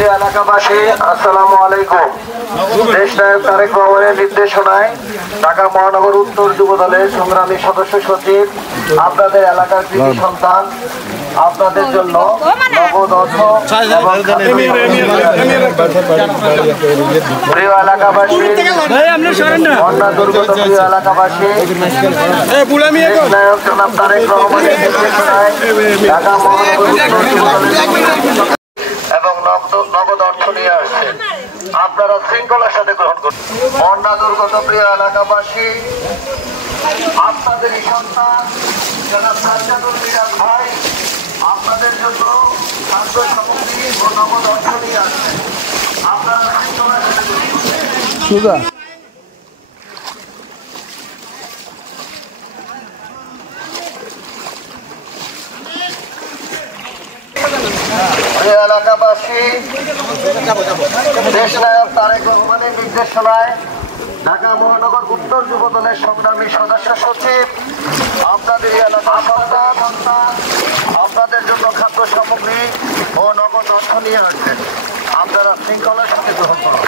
প্রিয় এলাকাবাসী, আসসালামু আলাইকুম। দেশ নায়ক তারেক রহমানের নির্দেশনায় ঢাকা মহানগর উত্তর যুব দলের সংগ্রামী সদস্য সচিব আপনাদের এলাকার কৃতি সন্তান আপনাদের জন্য নগদ অর্থ এবং প্রিয় এলাকাবাসী, বন্যা দুর্গত প্রিয় এলাকাবাসী, দেশ নায়ক জনাব তারেক রহমানের নির্দেশনায় ঢাকা মহানগর উত্তর যুব দলের এবং নগদ অর্থ নিয়ে আসছেন। আপনারা শৃঙ্খলার সাথে গ্রহণ করুন। বন্যা দুর্গত প্রিয় এলাকাবাসী, আপনাদেরই সন্তান জনাব সাজ্জাদুল মিরাজ ভাই আপনাদের জন্য খাদ্য সামগ্রী ও নগদ অর্থ নিয়ে আসছেন। আপনারা শৃঙ্খলার সাথে গ্রহণ করুন। এলাকাবাসী, দেশ নায়ক তারেক রহমানের নির্দেশনায় ঢাকা মহানগর উত্তর যুব দলের সংগ্রামী সদস্য সচিব আপনাদের এলাকার সন্তান আপনাদের জন্য খাদ্য সামগ্রী ও নগদ অর্থ নিয়ে আসছেন। আপনারা শৃঙ্খলার সাথে গ্রহণ করুন।